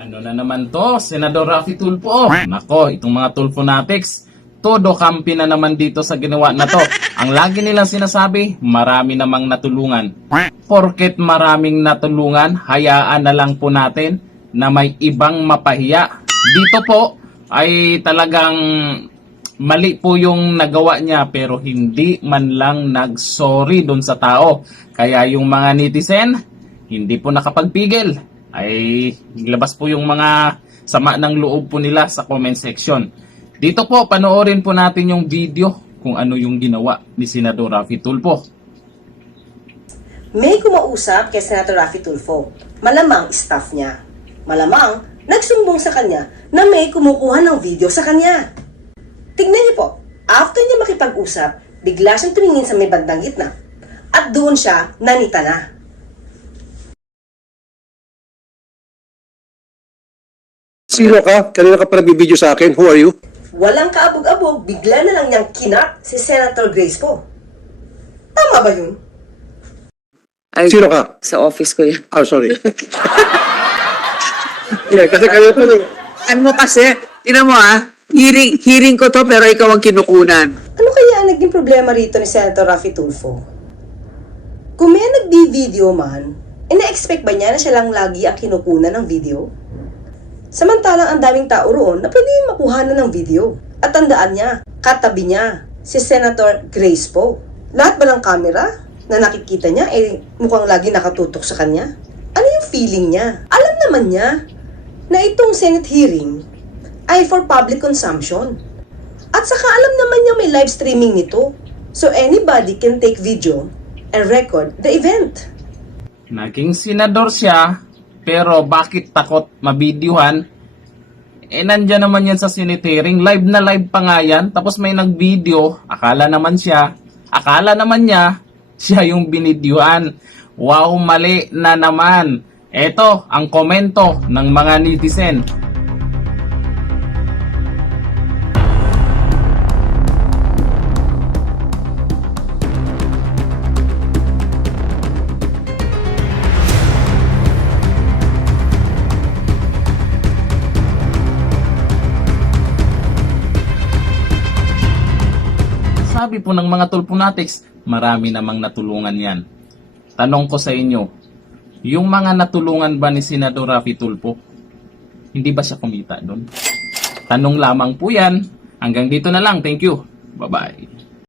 Ano na naman to, Senador Raffy Tulfo? Nako, itong mga Tulfonatics, todo kampi na naman dito sa ginawa na to. Ang lagi nilang sinasabi, marami namang natulungan. Porket maraming natulungan, hayaan na lang po natin na may ibang mapahiya. Dito po ay talagang mali po yung nagawa niya pero hindi man lang nag-sorry doon sa tao. Kaya yung mga netizen, hindi po nakapagpigil. Ay labas po yung mga sama ng loob po nila sa comment section. Dito po, panoorin po natin yung video kung ano yung ginawa ni Senador Raffy Tulfo. May kumausap kay Senator Raffy Tulfo. Malamang staff niya. Malamang nagsumbong sa kanya na may kumukuha ng video sa kanya. Tignan niyo po, after niya makipag-usap, bigla siyang tumingin sa may bandang gitna. At doon siya nanita na. Sino ka? Kanina ka pa nagbibideo sa akin. Who are you? Walang kaabog-abog, bigla na lang niyang kinat si Senator Grace po. Tama ba yun? Ay, Sino ka? sa office ko yan. Oh, sorry. Yeah, kasi kanina pa Ano mo kasi, tinan mo hearing ko to pero ikaw ang kinukunan. Ano kaya ang naging problema rito ni Senator Raffy Tulfo? Kung may nagdi-video man, ina-expect ba niya na siya lang lagi ang kinukunan ng video? Samantalang ang daming tao roon na pwede makuha na ng video. At tandaan niya, katabi niya, si Senator Grace po. Lahat ba ng camera na nakikita niya mukhang lagi nakatutok sa kanya? Ano yung feeling niya? Alam naman niya na itong Senate hearing ay for public consumption. At saka alam naman niya may live streaming nito. So anybody can take video and record the event. Naging senador siya, pero bakit takot mabidyuhan? Nandyan naman yan sa Senate hearing, live na live pa nga yan, tapos may nag-video, akala naman niya, siya yung binidyuhan. Wow, mali na naman. Eto ang komento ng mga netizen. Sabi po ng mga Tulfonatics, marami namang natulungan yan. Tanong ko sa inyo, yung mga natulungan ba ni Senador Raffy Tulfo, hindi ba siya kumita doon? Tanong lamang po yan. Hanggang dito na lang. Thank you. Bye-bye.